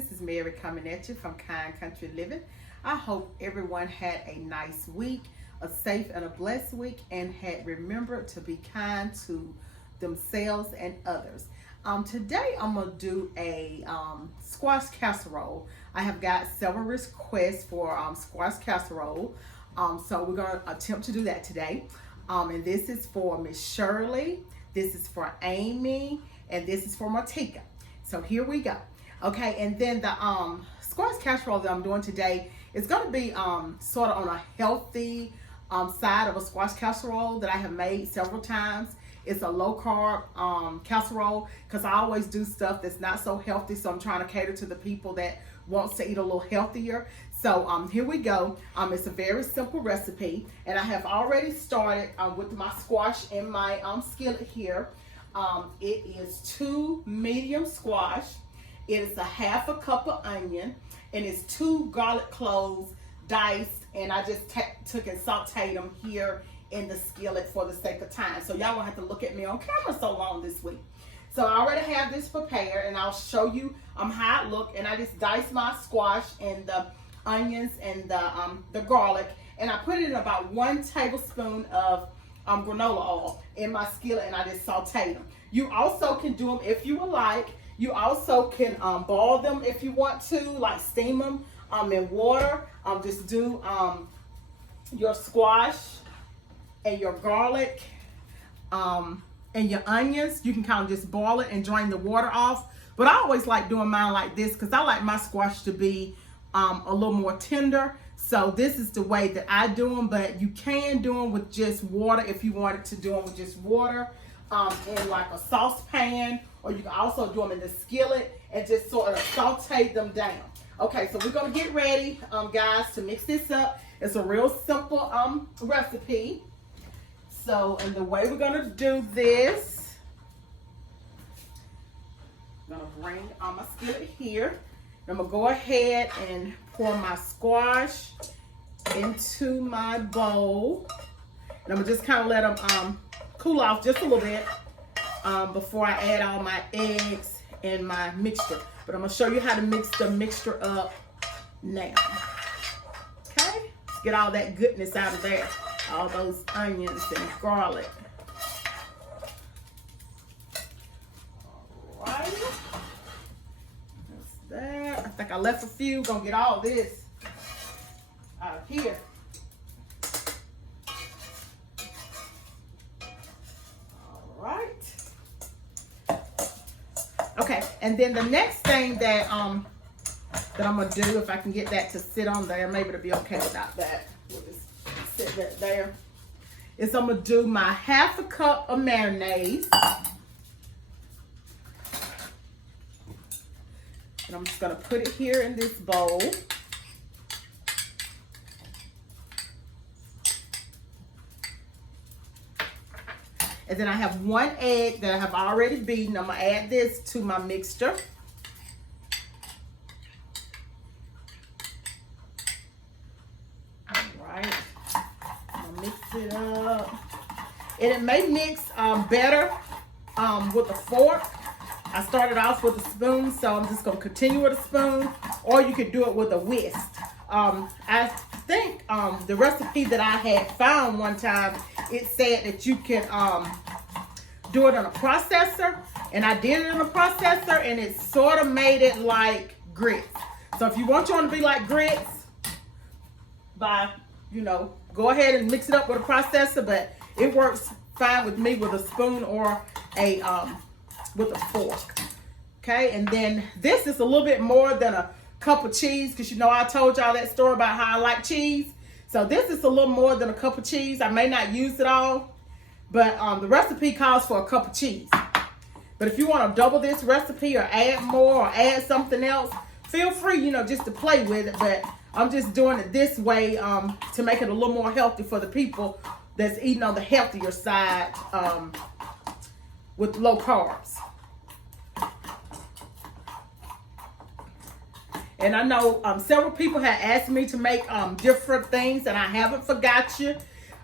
This is Mary coming at you from Kind Country Living. I hope everyone had a nice week, a safe and a blessed week, and had remembered to be kind to themselves and others. Today I'm going to do a squash casserole. I have got several requests for squash casserole, so we're going to attempt to do that today. And this is for Miss Shirley, this is for Amy, and this is for Martika. So here we go. Okay, and then the squash casserole that I'm doing today is going to be sort of on a healthy side of a squash casserole that I have made several times. It's a low-carb casserole because I always do stuff that's not so healthy, so I'm trying to cater to the people that wants to eat a little healthier. So here we go. It's a very simple recipe, and I have already started with my squash in my skillet here. It is 2 medium squash. It is a half a cup of onion, and it's 2 garlic cloves diced, and I just took and sauteed them here in the skillet for the sake of time. So y'all won't have to look at me on camera so long this week. So I already have this prepared, and I'll show you how it look. And I just diced my squash and the onions and the garlic, and I put it in about 1 tablespoon of granola oil in my skillet, and I just sauteed them. You also can do them if you would like. You also can boil them if you want to, like steam them in water. Just do your squash and your garlic and your onions. You can kind of just boil it and drain the water off. But I always like doing mine like this because I like my squash to be a little more tender. So this is the way that I do them, but you can do them with just water if you wanted to do them with just water in like a saucepan, or you can also do them in the skillet and just sort of saute them down. Okay, so we're gonna get ready, guys, to mix this up. It's a real simple recipe. So, and the way we're gonna do this, I'm gonna bring my skillet here. I'm gonna go ahead and pour my squash into my bowl, and I'm gonna just kind of let them cool off just a little bit before I add all my eggs and my mixture. But I'm gonna show you how to mix the mixture up now. Okay, let's get all that goodness out of there, all those onions and garlic. All right. There. I think I left a few. Gonna get all this out of here. All right. Okay, and then the next thing that I'm gonna do, if I can get that to sit on there, maybe it'll be okay without that. We'll just sit that there. Is I'm gonna do my half a cup of mayonnaise. And I'm just going to put it here in this bowl. And then I have 1 egg that I have already beaten. I'm going to add this to my mixture. All right. I'm going to mix it up. And it may mix better with a fork. I started off with a spoon, so I'm just going to continue with a spoon, or you could do it with a whisk. I think the recipe that I had found one time, it said that you can do it on a processor, and I did it in a processor, and it sort of made it like grits. So if you want your one to be like grits, go ahead and mix it up with a processor, but it works fine with me with a spoon or with a fork. Okay, and then this is a little bit more than a cup of cheese, because I told y'all that story about how I like cheese. So this is a little more than a cup of cheese. I may not use it all, but the recipe calls for a cup of cheese. But if you want to double this recipe or add more or add something else, feel free, just to play with it. But I'm just doing it this way to make it a little more healthy for the people that's eating on the healthier side with low carbs. And I know several people have asked me to make different things, and I haven't forgot you.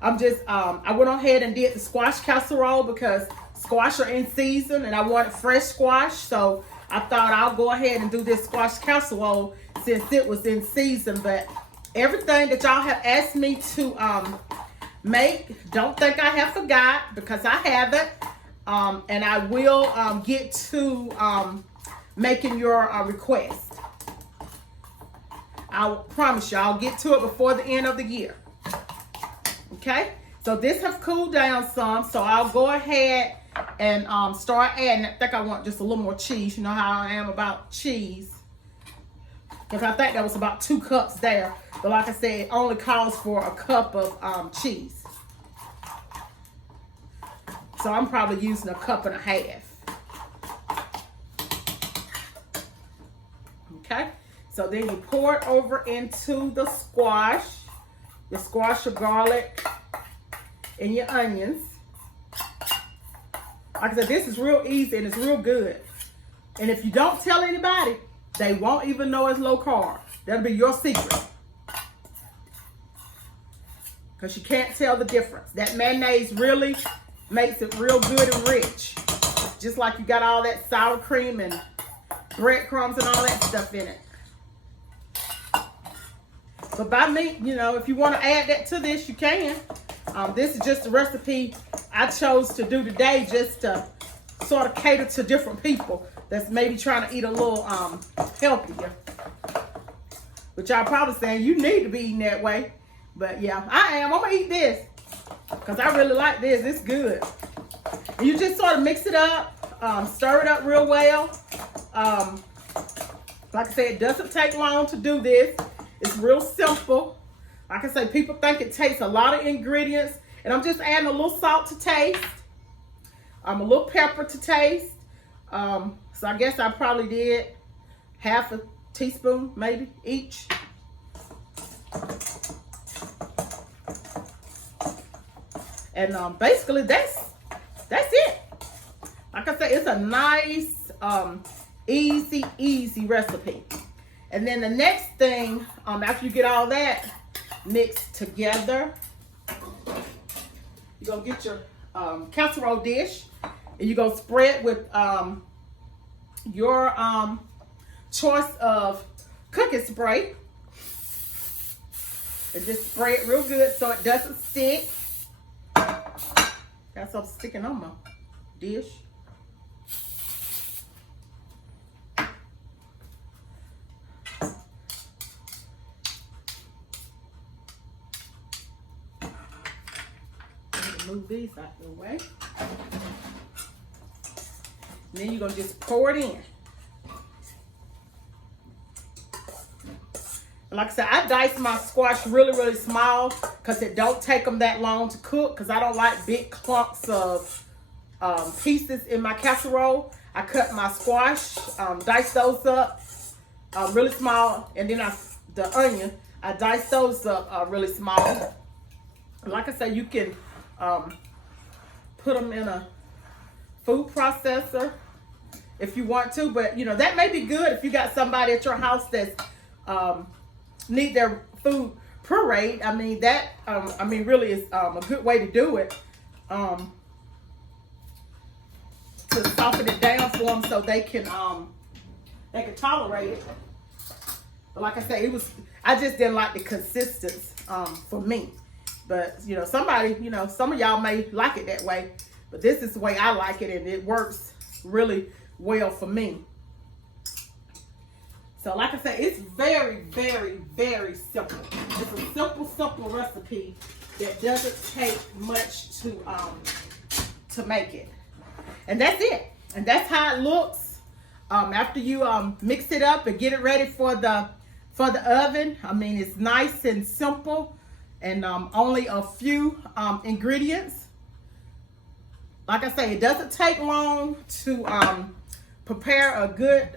I went ahead and did the squash casserole because squash are in season, and I wanted fresh squash. So I thought I'll go ahead and do this squash casserole since it was in season. But everything that y'all have asked me to make, don't think I have forgot, because I haven't. And I will get to making your request. I promise you, I'll get to it before the end of the year. Okay? So this has cooled down some, so I'll go ahead and start adding. I think I want just a little more cheese. You know how I am about cheese. Because I think that was about 2 cups there. But like I said, it only calls for a cup of cheese. So I'm probably using a cup and a half. Okay? So then you pour it over into the squash. Your squash, your garlic, and your onions. Like I said, this is real easy and it's real good. And if you don't tell anybody, they won't even know it's low carb. That'll be your secret. Because you can't tell the difference. That mayonnaise really makes it real good and rich. Just like you got all that sour cream and breadcrumbs and all that stuff in it. But by me, you know, if you want to add that to this, you can. This is just a recipe I chose to do today just to sort of cater to different people that's maybe trying to eat a little healthier. But y'all probably saying you need to be eating that way. But yeah, I am. I'm going to eat this because I really like this. It's good. And you just sort of mix it up, stir it up real well. Like I said, it doesn't take long to do this. It's real simple. Like I say, people think it takes a lot of ingredients. And I'm just adding a little salt to taste. A little pepper to taste. So I guess I probably did half a teaspoon, maybe, each. And basically, that's it. Like I said, it's a nice, easy recipe. And then the next thing, after you get all that mixed together, you're going to get your casserole dish. And you're going to spread with your choice of cooking spray. And just spray it real good so it doesn't stick. Got something sticking on my dish. Move these out the way. And then you're going to just pour it in. Like I said, I dice my squash really small because it don't take them that long to cook, because I don't like big clumps of pieces in my casserole. I cut my squash, dice those up really small, and then the onion, I dice those up really small. Like I said, you can put them in a food processor if you want to, but you know, that may be good if you got somebody at your house that's need their food pureed. I mean, that really is a good way to do it, to soften it down for them so they can tolerate it. But like I say, I just didn't like the consistency for me. But you know, somebody, you know, some of y'all may like it that way, but this is the way I like it, and it works really well for me. So like I said, it's very simple. It's a simple recipe that doesn't take much to make it. And that's it. And that's how it looks after you mix it up and get it ready for the oven. I mean, it's nice and simple, and only a few ingredients. Like I say, it doesn't take long to prepare a good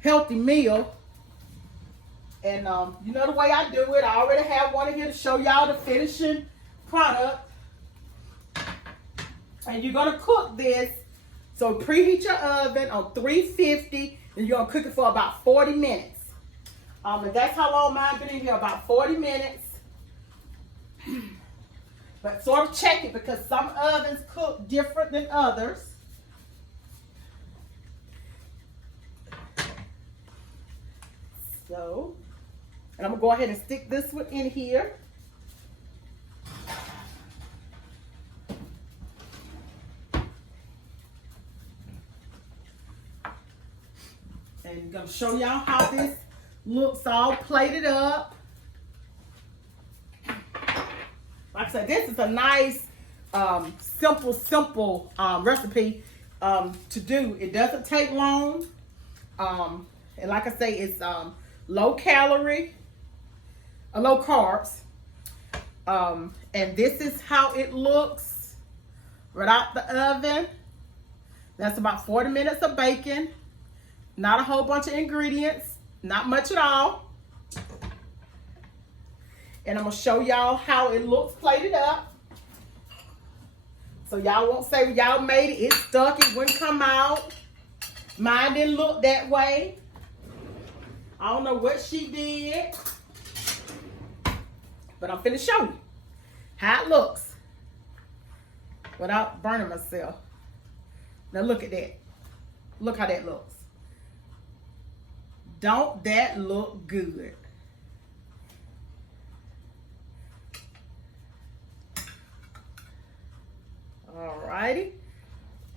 healthy meal. And you know the way I do it, I already have one in here to show y'all the finishing product. And you're gonna cook this, so preheat your oven on 350, and you're gonna cook it for about 40 minutes. And that's how long mine's been in here, about 40 minutes. But sort of check it, because some ovens cook different than others. So, and I'm gonna go ahead and stick this one in here. And I'm gonna show y'all how this looks all plated up. Like I said, this is a nice, simple recipe to do. It doesn't take long. And like I say, it's low calorie, low carbs. And this is how it looks right out the oven. That's about 40 minutes of baking. Not a whole bunch of ingredients, not much at all. And I'm gonna show y'all how it looks plated up. So y'all won't say when y'all made it, it stuck, it wouldn't come out. Mine didn't look that way. I don't know what she did. But I'm finna show you how it looks without burning myself. Now look at that. Look how that looks. Don't that look good? Alrighty.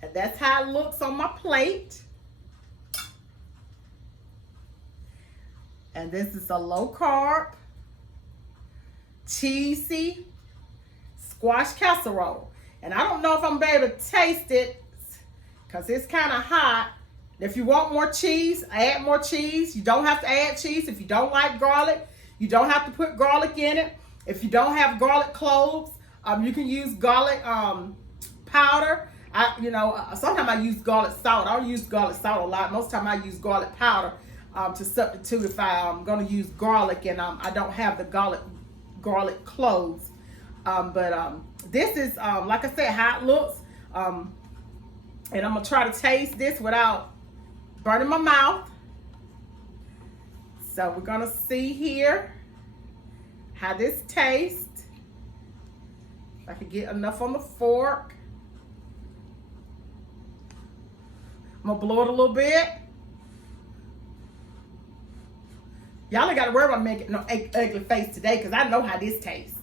And that's how it looks on my plate. And this is a low carb, cheesy squash casserole. And I don't know if I'm able to taste it because it's kind of hot. If you want more cheese, add more cheese. You don't have to add cheese. If you don't like garlic, you don't have to put garlic in it. If you don't have garlic cloves, you can use garlic powder. Sometimes I use garlic salt. I don't use garlic salt a lot. Most of the time I use garlic powder to substitute if I'm going to use garlic and I don't have the garlic cloves. This is, like I said, how it looks. And I'm going to try to taste this without burning my mouth. So we're going to see here how this tastes. If I can get enough on the fork. I'm going to blow it a little bit. Y'all ain't got to worry about making no ugly face today because I know how this tastes.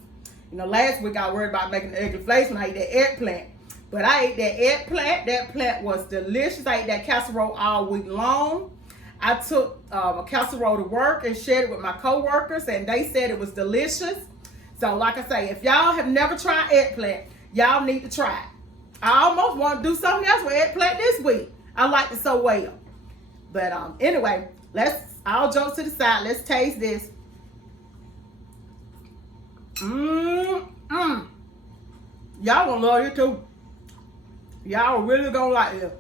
You know, last week I worried about making an ugly face when I ate that eggplant. But I ate that eggplant. That plant was delicious. I ate that casserole all week long. I took a casserole to work and shared it with my coworkers, and they said it was delicious. So, like I say, if y'all have never tried eggplant, y'all need to try it. I almost want to do something else with eggplant this week. I liked it so well. But anyway, all jokes to the side. Let's taste this. Y'all gonna love it too. Y'all really gonna like this.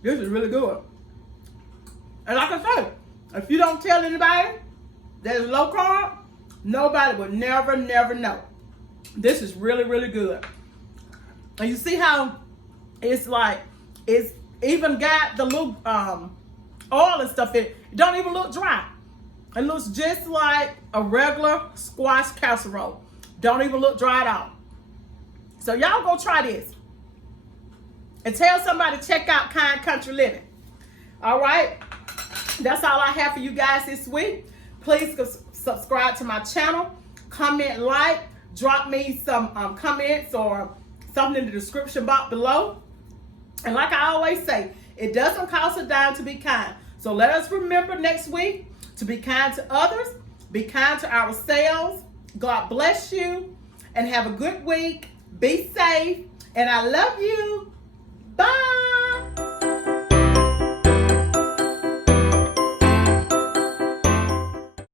This is really good. And like I said, if you don't tell anybody that it's low carb, nobody will never know. This is really, really good. And you see how it's even got the little oil and stuff in it. It don't even look dry. It looks just like a regular squash casserole. Don't even look dry at all. So y'all go try this. And tell somebody to check out Kind Country Living. All right? That's all I have for you guys this week. Please subscribe to my channel. Comment, like, drop me some comments or something in the description box below. And like I always say, it doesn't cost a dime to be kind. So let us remember next week to be kind to others, be kind to ourselves. God bless you and have a good week. Be safe. And I love you. Bye.